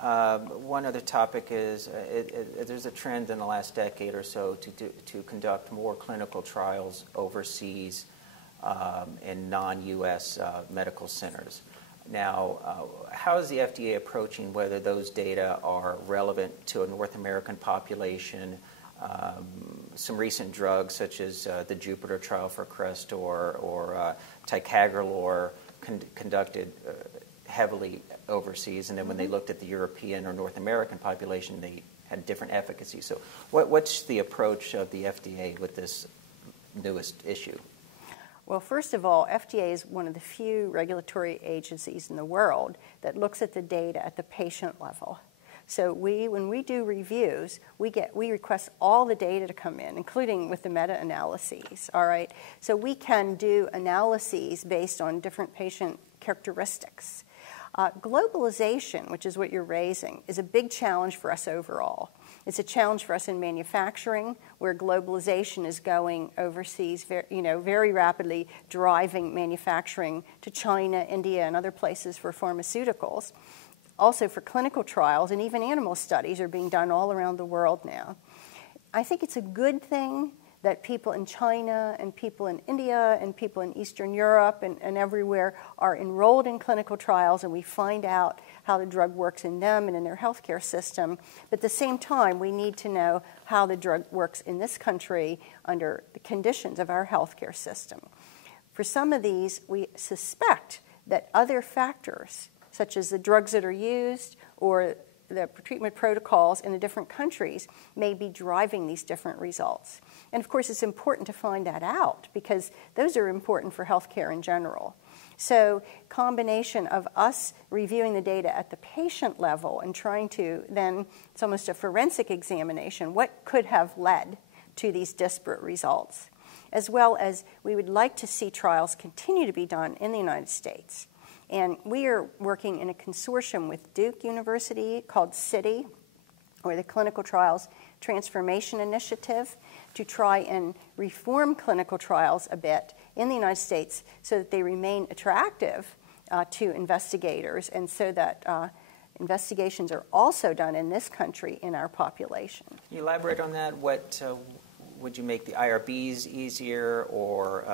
One other topic is there's a trend in the last decade or so to conduct more clinical trials overseas in non-U.S. Medical centers. Now, how is the FDA approaching whether those data are relevant to a North American population? Some recent drugs, such as the Jupiter trial for Crestor or ticagrelor, conducted heavily overseas, and then when they looked at the European or North American population, they had different efficacy. So what's the approach of the FDA with this newest issue? Well, first of all, FDA is one of the few regulatory agencies in the world that looks at the data at the patient level. So when we do reviews, we request all the data to come in, including with the meta-analyses, all right? So we can do analyses based on different patient characteristics. Globalization, which is what you're raising, is a big challenge for us overall. It's a challenge for us in manufacturing, where globalization is going overseas, very rapidly driving manufacturing to China, India, and other places for pharmaceuticals. Also for clinical trials, and even animal studies are being done all around the world now. I think it's a good thing that people in China and people in India and people in Eastern Europe and everywhere are enrolled in clinical trials, and we find out how the drug works in them and in their healthcare system. But at the same time, we need to know how the drug works in this country under the conditions of our healthcare system. For some of these, we suspect that other factors, such as the drugs that are used or the treatment protocols in the different countries, may be driving these different results. And of course, it's important to find that out because those are important for healthcare in general. So combination of us reviewing the data at the patient level and trying to then, it's almost a forensic examination, what could have led to these disparate results, as well as we would like to see trials continue to be done in the United States. And we are working in a consortium with Duke University called CDER, or the Clinical Trials Transformation Initiative, to try and reform clinical trials a bit in the United States so that they remain attractive to investigators and so that investigations are also done in this country in our population. Can you elaborate on that? What would you make the IRBs easier, or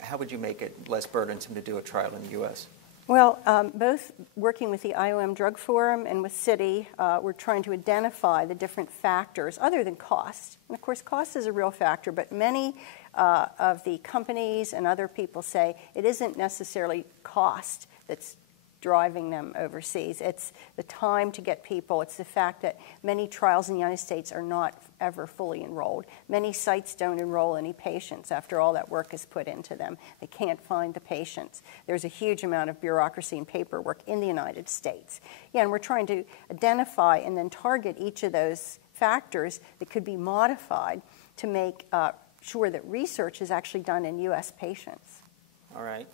how would you make it less burdensome to do a trial in the U.S.? Well, both working with the IOM Drug Forum and with CDER, we're trying to identify the different factors other than cost. And of course, cost is a real factor, but many of the companies and other people say it isn't necessarily cost that's driving them overseas. It's the time to get people. It's the fact that many trials in the United States are not ever fully enrolled. Many sites don't enroll any patients after all that work is put into them. They can't find the patients. There's a huge amount of bureaucracy and paperwork in the United States. Yeah, and we're trying to identify and then target each of those factors that could be modified to make sure that research is actually done in U.S. patients. All right.